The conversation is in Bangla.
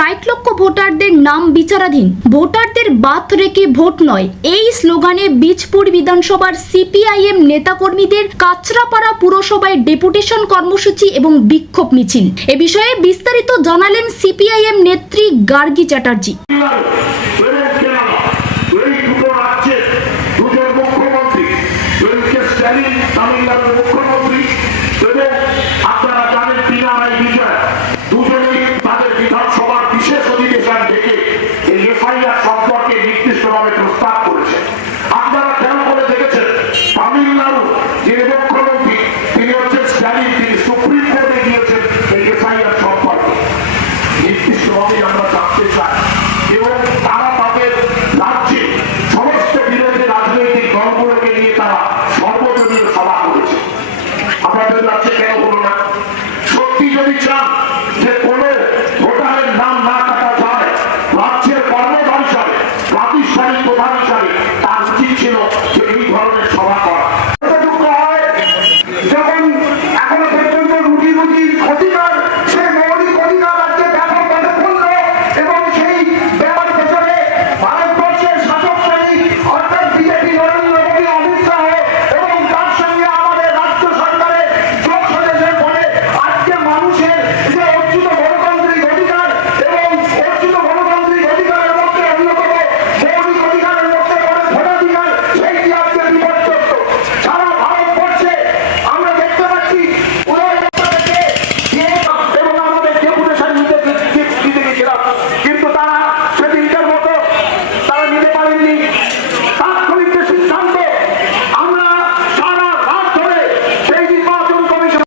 60 লক্ষ ভোটারদের নাম বিচারাধীন, ভোটারদের বাদ রেখে ভোট নয়, এই স্লোগানে বীজপুর বিধানসভার সিপিআইএম নেতাকর্মীদের কাঁচরাপাড়া পুরসভায় ডেপুটেশন কর্মসূচি এবং বিক্ষোভ মিছিল। এ বিষয়ে বিস্তারিত জানালেন সিপিআইএম নেত্রী গার্গী চ্যাটার্জি। আপনারা জানেন পিনারাই বিজয় দুজনেই তাদের বিধানসভার বিশেষ অধিবেশন থেকে এই এফআইআর সম্পর্কে নির্দিষ্টভাবে প্রস্তাব করেছেন। আপনারা খেয়াল করে দেখেছেন তামিলনাড়ু যিনি মুখ্যমন্ত্রী তিনি হচ্ছেন স্ট্যালিন, তিনি সুপ্রিম কোর্টে গিয়েছেন এই এফআইআর সম্পর্কে নির্দিষ্টভাবে